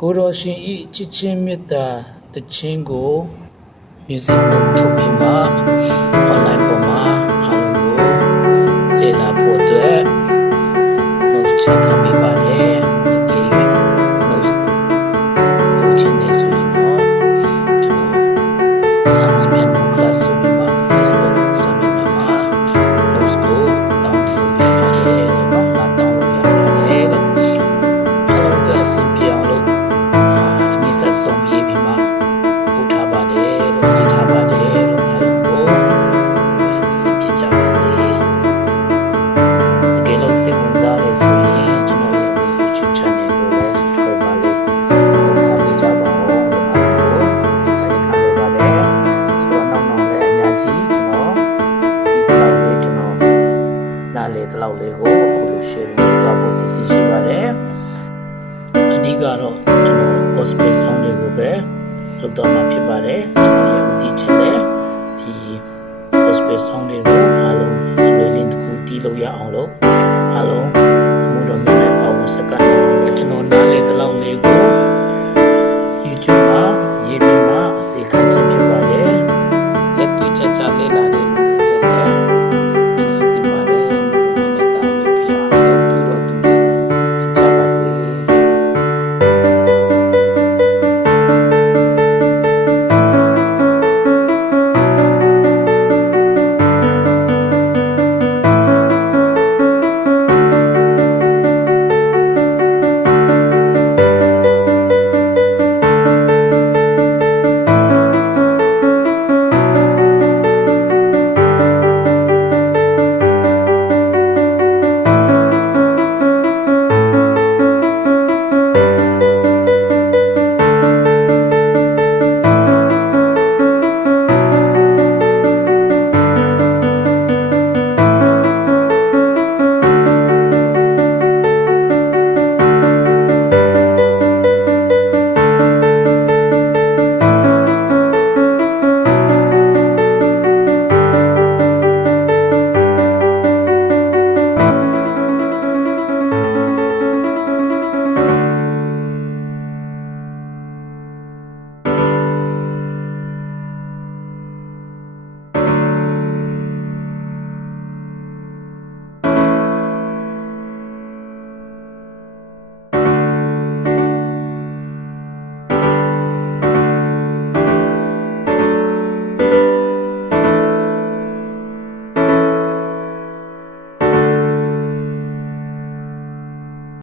ကိုတော်ရှင်ဤချစ်ချင်းမေတ္တာတခြင်းကို music note ထုတ်ပြီးမှ online ပေါ်မှာအားလုံးကိုလေ့လာဖို့အတွက် note ချထားပေးပါတယ်တကယ်၍ note လုပ်ချင်နေဆိုရင်တော့ကျွန်တော် Sans Piano Class ဆိုပြီးမှ Facebook စာမျက်နှာမှာ notes ကိုတောင်းလို့ရပါတယ်လို့နော်လာတောင်းလို့ရပါတယ်လို့အားလုံးအတွက်အဆင်ပြေအောင်လို့ဒီဆက်ဆုံးရေးပြီးမှပို့ထားပါတယ်လို့ရေးထားပါတယ်လို့အားလုံးကိုဆင်ပြေကြပါစေတကယ်လို့စိတ်ဝင်စားတယ်ဆိုရင်ကျွန်တော်ရဲ့ YouTube channel ကိုလည်း subscribe ပါလေလုပ်ထားပေးကြပါဦးလို့အားလုံးကိုတိုက်ရိုက်ခံလိုပါတယ်ဆိုတော့နောက်လည်းအများကြီးကျွန်တော်ဒီတလောက်လေးကျွန်တော်နားလေတလောက်လေးကိုအခုလို sharing လုပ်သွားဖို့စီစဉ်ရှိပါတယ်အဓိကတော့ကျွန်တော် gospel song တွေကိုပဲလုပ်တော့မှာဖြစ်ပါတယ်ကျွန်တော်ရဲ့ဦးတည်ချက်နဲ့ဒီ gospel song တွေကိုအားလုံးအလွယ်လင်းတစ်ခုတီးလို့ရအောင်လို့အားလုံးအမှုတော်မြတ်နဲ့ပါဝင်စကားနဲ့ကျွန်တော်နား